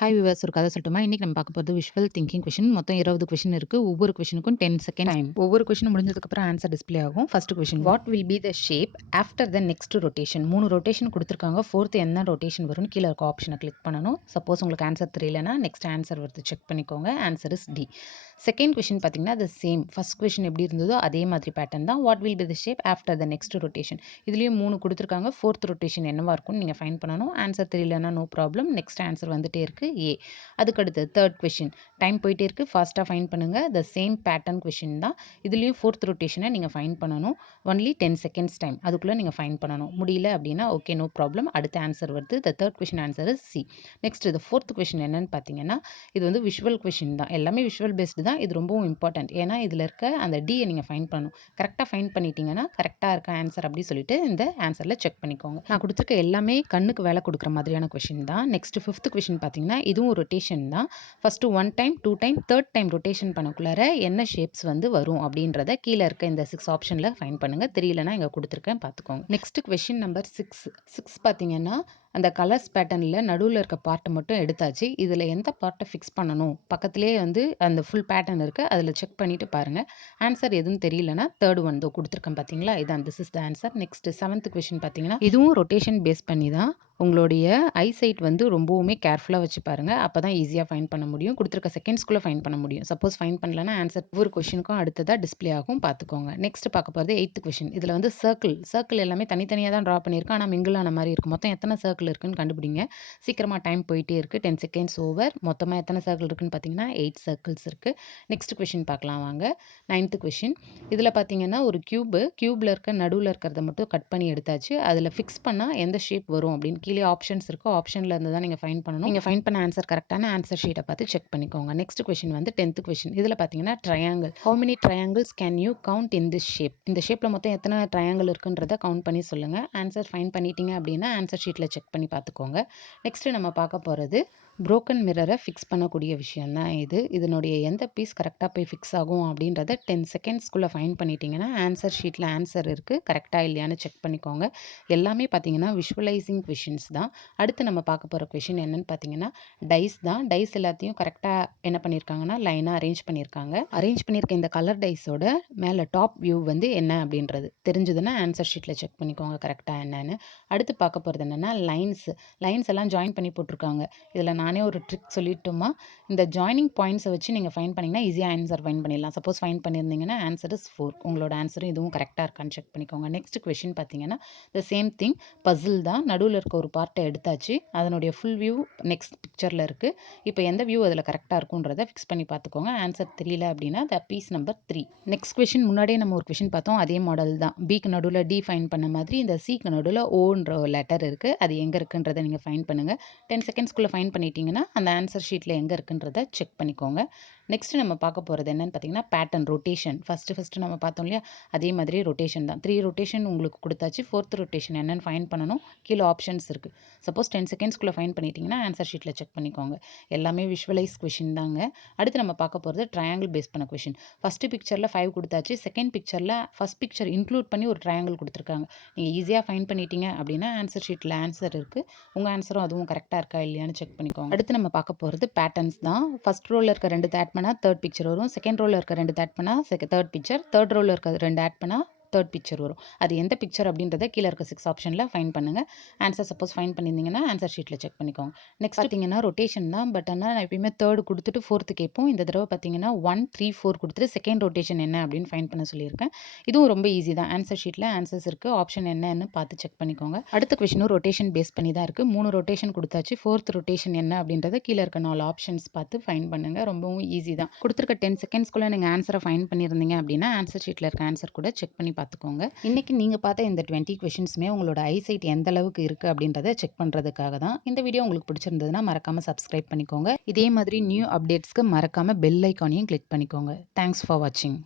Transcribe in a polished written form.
Hi viewers, ஒரு கதை சொல்லட்டுமா? இன்னைக்கு நம்ம பார்க்க போறது விஷுவல் திங்கிங் கொஸ்டின். மொத்தம் 20 கொஸ்டின் இருக்கு. ஒவ்வொரு கொஸ்டினுக்கும் 10 செகண்ட் டைம். ஒவ்வொரு கொஸ்டின் முடிஞ்சதுக்கப்புறம் ஆன்சர் டிஸ்ப்ளே ஆகும். First question, what will be the shape after the next rotation? 3 rotation கொடுத்துருக்காங்க. ஃபோர்த் என்ன ரொட்டேஷன் வரும்னு கீழே இருக்க ஆப்ஷனை கிளிக் பண்ணணும். சப்போஸ் உங்களுக்கு ஆன்சர் தெரியலனா நெக்ஸ்ட் ஆன்சர் வருது செக் பண்ணிக்கோங்க. Answer is D. Second question பார்த்தீங்கன்னா த சேம். ஃபர்ஸ்ட் கொஸ்டின் எப்படி இருந்ததோ அதே மாதிரி பேட்டர்ன் தான். What will be the shape after the next rotation? இதுலேயும் 3 கொடுத்துருக்காங்க. ஃபோர்த் ரொட்டேஷன் என்னவா இருக்கும்னு நீங்கள் ஃபைண்ட் பண்ணணும். ஆன்சர் தெரியலனா நோ ப்ராப்ளம். நெக்ஸ்ட் ஆன்சர் வந்துட்டே இருக்கு ஏ. அதுக்கடுத்து தேர்ட் கொஷின், டைம் போயிட்டே இருக்கு, ஃபாஸ்ட்டாக ஃபைன் பண்ணுங்கள். த சேம் பேட்டர்ன் கொஷின் தான். இதுலேயும் ஃபோர்த் ரொட்டேஷனை நீங்கள் ஃபைன் பண்ணணும். ஒன்லி 10 செகண்ட்ஸ் டைம், அதுக்குள்ளே நீங்கள் ஃபைன் பண்ணணும். முடியல அப்படின்னா ஓகே நோ ப்ராப்ளம். அடுத்த ஆன்சர் வருது. The third question answer is C. Next இது ஃபோர்த் கொஷின் என்னன்னு பார்த்தீங்கன்னா, இது வந்து விஷுவல் கொஷின் தான். எல்லாமே விஷுவல் பேஸ்டு தான். இது ரொம்பவும் இம்பார்ட்டன்ட். ஏன்னா இதில் இருக்க அந்த டியை நீங்கள் ஃபைன் பண்ணணும். கரெக்டாக ஃபைன் பண்ணிட்டீங்கன்னா கரெக்டாக இருக்க ஆன்சர் அப்படி சொல்லிட்டு இந்த ஆன்சரில் செக் பண்ணிக்கோங்க. நான் கொடுத்துருக்க எல்லாமே கண்ணுக்கு வேலை கொடுக்குற மாதிரியான கொஷின் தான். நெக்ஸ்ட் ஃபிஃப்த் கொஷின் பார்த்தீங்கன்னா, இதுவும் ரொட்டேஷன் தான். First 1 time 2 time 3rd time rotation பண்ணக்குள்ளார என்ன ஷேப்ஸ் வந்து வரும் அப்படின்றத கீழே இருக்க இந்த 6 ஆப்ஷனில் ஃபைன் பண்ணுங்க. தெரியலனா இங்கே கொடுத்துருக்கேன் பார்த்துக்கோங்க. நெக்ஸ்ட் கொஸ்டின் நம்பர் 6 பார்த்தீங்கன்னா, அந்த கலர்ஸ் பேட்டர்னில் நடுவில் இருக்க பார்ட்டை மட்டும் எடுத்தாச்சு. இதில் எந்த பார்ட்டை ஃபிக்ஸ் பண்ணணும், பக்கத்துலேயே வந்து அந்த ஃபுல் பேட்டர்ன் இருக்குது, அதில் செக் பண்ணிவிட்டு பாருங்கள். ஆன்சர் எதுவும் தெரியலனா தேர்ட் ஒன் தோ கொடுத்துருக்கேன் பார்த்தீங்களா, இதான் this is the answer. Next 7th question பார்த்தீங்கன்னா, இதுவும் ரொட்டேஷன் பேஸ் பண்ணி தான். உங்களுடைய ஐசைட் வந்து ரொம்பவுமே கேர்ஃபுல்லாக வச்சு பாருங்கள். அப்போ தான் ஈஸியாக ஃபைன் பண்ண முடியும். கொடுத்துருக்க செகண்ட்ஸ்குள்ளே ஃபைன் பண்ண முடியும். சப்போஸ் ஃபைன் பண்ணலன்னா ஆன்சர் ஒவ்வொரு கொஷினுக்கும் அடுத்ததாக டிஸ்ப்ளே ஆகும், பார்த்துக்கோங்க. நெக்ஸ்ட் பார்க்க போகிறது 8th கொஷின். இதில் வந்து சர்க்கிள் எல்லாமே தனித்தனியாக தான் ட்ரா பண்ணியிருக்கோம். ஆனால் மிங்கிள் ஆன மாதிரி இருக்கும். மொத்தம் எத்தனை சர்க்கிள் இருக்குன்னு கண்டுபிடிங்க. சீக்கிரமாக டைம் போயிட்டே இருக்குது. 10 செகண்ட்ஸ் ஓவர். மொத்தமாக எத்தனை சர்க்கிள் இருக்குன்னு பார்த்தீங்கன்னா 8 சர்க்கிள்ஸ் இருக்குது. நெக்ஸ்ட் கொஷின் பார்க்கலாம் வாங்க. 9th question. இதில் பார்த்தீங்கன்னா ஒரு கியூபில் இருக்க நடுவில் இருக்கிறத மட்டும் கட் பண்ணி எடுத்தாச்சு. அதில் ஃபிக்ஸ் பண்ணால் எந்த ஷேப் வரும் அப்படின்னு கீழே ஆப்ஷன்ஸ் இருக்கும். ஆப்ஷனில் இருந்து தான் நீங்கள் ஃபைன் பண்ணணும். நீங்கள் ஃபைன் பண்ண ஆன்சர் கரெக்டான ஆன்சர் ஷீட்டை பார்த்து செக் பண்ணிக்கோங்க. நெக்ஸ்ட் கொஸ்டின் வந்து 10th கொஸ்டின். இதில் பார்த்தீங்கன்னா triangle. How many triangles can you count in this shape? இந்த ஷேப்பில் மொத்தம் எத்தனை ட்ரையாங்கிள் இருக்குன்றதை கவுண்ட் பண்ணி சொல்லுங்கள். ஆன்சர் ஃபைன் பண்ணிட்டீங்க அப்படின்னா ஆன்சர் ஷீட்டில் செக் பண்ணி பார்த்துக்கோங்க. நெக்ஸ்ட் நம்ம பார்க்க போகிறது புரோக்கன் மிரரை ஃபிக்ஸ் பண்ணக்கூடிய விஷயம் தான் இது. இதனுடைய எந்த பீஸ் கரெக்டாக போய் ஃபிக்ஸ் ஆகும் அப்படின்றத 10 செகண்ட்ஸ்குள்ளே ஃபைன் பண்ணிட்டீங்கன்னா ஆன்சர் ஷீட்டில் ஆன்சர் இருக்குது, கரெக்டாக இல்லையான்னு செக் பண்ணிக்கோங்க. எல்லாமே பார்த்தீங்கன்னா விஷுவலைசிங் கொஷின்ஸ் தான். அடுத்து நம்ம பார்க்க போகிற கொஷின் என்னன்னு பார்த்தீங்கன்னா டைஸ் தான். டைஸ் எல்லாத்தையும் கரெக்டாக என்ன பண்ணியிருக்காங்கன்னா லைனாக அரேஞ்ச் பண்ணியிருக்காங்க. அரேஞ்ச் பண்ணியிருக்க இந்த கலர் டைஸோட மேலே டாப் வியூ வந்து என்ன அப்படின்றது தெரிஞ்சதுன்னா ஆன்சர் ஷீட்டில் செக் பண்ணிக்கோங்க கரெக்டாக என்னன்னு. அடுத்து பார்க்க போகிறது என்னென்னா லைன்ஸ் எல்லாம் ஜாயின் பண்ணி போட்டிருக்காங்க. இதில் நானே ஒரு ட்ரிக் சொல்லிட்டுமா, இந்த ஜாயினிங் பாயிண்ட்ஸை வச்சு நீங்கள் ஃபைன் பண்ணிங்கன்னா ஈஸியாக ஆன்சர் ஃபைன் பண்ணிடலாம். சப்போஸ் ஃபைன் பண்ணியிருந்தீங்கன்னா ஆன்சர் இஸ் 4. உங்களோட ஆன்சரும் இதுவும் கரெக்டாக இருக்கான்னு செக் பண்ணிக்கோங்க. நெக்ஸ்ட் கொஷின் பார்த்தீங்கன்னா த சேம் திங், பசில் தான். நடுவில் இருக்க ஒரு பார்ட்டை எடுத்தாச்சு. அதனுடைய ஃபுல் வியூ நெக்ஸ்ட் பிக்சரில் இருக்குது. இப்போ எந்த வியூ அதில் கரெக்டாக இருக்குன்றதை ஃபிக்ஸ் பண்ணி பார்த்துக்கோங்க. ஆன்சர் தெரியல அப்படின்னா the piece number 3. Next question முன்னாடியே நம்ம ஒரு கொஷின் பார்த்தோம், அதே மாடல் தான். பிக்கு நடுவில் டி ஃபைன் பண்ண மாதிரி இந்த சிக்கு நடுவில் ஓன்ற லெட்டர் இருக்குது. அது எங்கே இருக்குன்றதை நீங்கள் ஃபைன் பண்ணுங்கள். 10 செகண்ட்ஸ்குள்ளே ஃபைன் பண்ணிட்டீங்கன்னா அந்த ஆன்சர் ஷீட்டில் எங்கே இருக்குன்றதை செக் பண்ணிக்கோங்க. நெக்ஸ்ட் நம்ம பார்க்க போகிறது என்னன்னு பார்த்தீங்கன்னா பேட்டர்ன் ரொட்டேஷன். ஃபஸ்ட்டு நம்ம பார்த்தோம் இல்லையா, அதே மாதிரி ரொட்டேஷன் தான். 3 ரொட்டேஷன் உங்களுக்கு கொடுத்தாச்சு. 4th ரொட்டேஷன் என்னன்னு ஃபைன் பண்ணணும். கீழே ஆப்ஷன்ஸ் இருக்குது. சப்போஸ் 10 செகண்ட்ஸ்குள்ளே ஃபைன் பண்ணிட்டீங்கன்னா ஆன்சர் ஷீட்டில் செக் பண்ணிக்கோங்க. எல்லாமே விஷுவலைஸ் கொஷின் தாங்க. அடுத்து நம்ம பார்க்க போகிறது ட்ரையாங்கிள் பேஸ் பண்ண கொஷின். ஃபஸ்ட்டு பிக்சரில் 5 கொடுத்தாச்சு. செகண்ட் பிக்சரில் ஃபஸ்ட் பிக்சர் இன்க்ளூட் பண்ணி ஒரு ட்ரையாங்கிள் கொடுத்துருக்காங்க. நீங்கள் ஈஸியாக ஃபைன் பண்ணிட்டீங்க அப்படின்னா ஆன்சர் ஷீட்டில் ஆன்சர் இருக்குது. உங்கள் ஆன்சரும் அதுவும் கரெக்டாக இருக்கா இல்லையான்னு செக் பண்ணிக்கோங்க. அடுத்து நம்ம பார்க்க போகிறது பேட்டர்ன்ஸ் தான். ஃபர்ஸ்ட் ரோவில் இருக்க 2 ஆட் பண்ணால் தேர்ட் பிக்சர் வரும். செகண்ட் ரோவில் இருக்க 2 ஆட் பண்ணால் தேர்ட் பிக்சர். தேர்ட் ரோவில் இருக்க 2 ஆட் பண்ணால் தேர்ட் பிக்சர் வரும். அது எந்த பிக்சர் அப்படின்றத கீழே இருக்க 6 ஆப்ஷனில் ஃபைன் பண்ணுங்கள். ஆன்சர் சப்போஸ் ஃபைன் பண்ணியிருந்தீங்கன்னா ஆன்சர் ஷீட்டில் செக் பண்ணிக்கோங்க. நெக்ஸ்ட் பார்த்தீங்கன்னா ரொட்டேஷன் தான். பட் ஆனால் நான் எப்பயுமே தேர்ட் கொடுத்துட்டு ஃபோர்த்து கேட்போம். இந்த தடவை பார்த்தீங்கன்னா 1 3 4 கொடுத்துட்டு செகண்ட் ரொட்டேஷன் என்ன அப்படின்னு ஃபைன் பண்ண சொல்லியிருக்கேன். இதுவும் ரொம்ப ஈஸி தான். ஆன்சர் ஷீட்டில் ஆன்சர்ஸ் இருக்குது. ஆப்ஷன் என்னன்னு பார்த்து செக் பண்ணிக்கோங்க. அடுத்த கொஷினும் ரொட்டேஷன் பேஸ் பண்ணி தான் இருக்குது. 3 ரொட்டேஷன் கொடுத்தாச்சு. ஃபோர்த் ரொட்டேஷன் என்ன அப்படின்றத கீழே இருக்க 4 ஆப்ஷன்ஸ் பார்த்து ஃபைன் பண்ணுங்கள். ரொம்பவும் ஈஸி தான். கொடுத்துருக்க 10 செகண்ட்ஸ்குள்ளே நீங்கள் ஆன்சரை ஃபைன் பண்ணியிருந்தீங்க அப்படின்னா ஆன்சர் ஷீட்டில் இருக்க ஆன்சர் கூட செக் பண்ணி பார்த்துக்கோங்க. இன்னைக்கு நீங்கள் பார்த்த இந்த 20 கொஷின்ஸுமே உங்களோட ஐசைட் எந்த அளவுக்கு இருக்குது அப்படின்றத செக் பண்ணுறதுக்காக தான். இந்த வீடியோ உங்களுக்கு பிடிச்சிருந்ததுன்னா மறக்காமல் சப்ஸ்கிரைப் பண்ணிக்கோங்க. இதே மாதிரி நியூ அப்டேட்ஸ்க்கு மறக்காமல் பெல் ஐக்கானையும் கிளிக் பண்ணிக்கோங்க. தேங்க்ஸ் ஃபார் வாட்சிங்.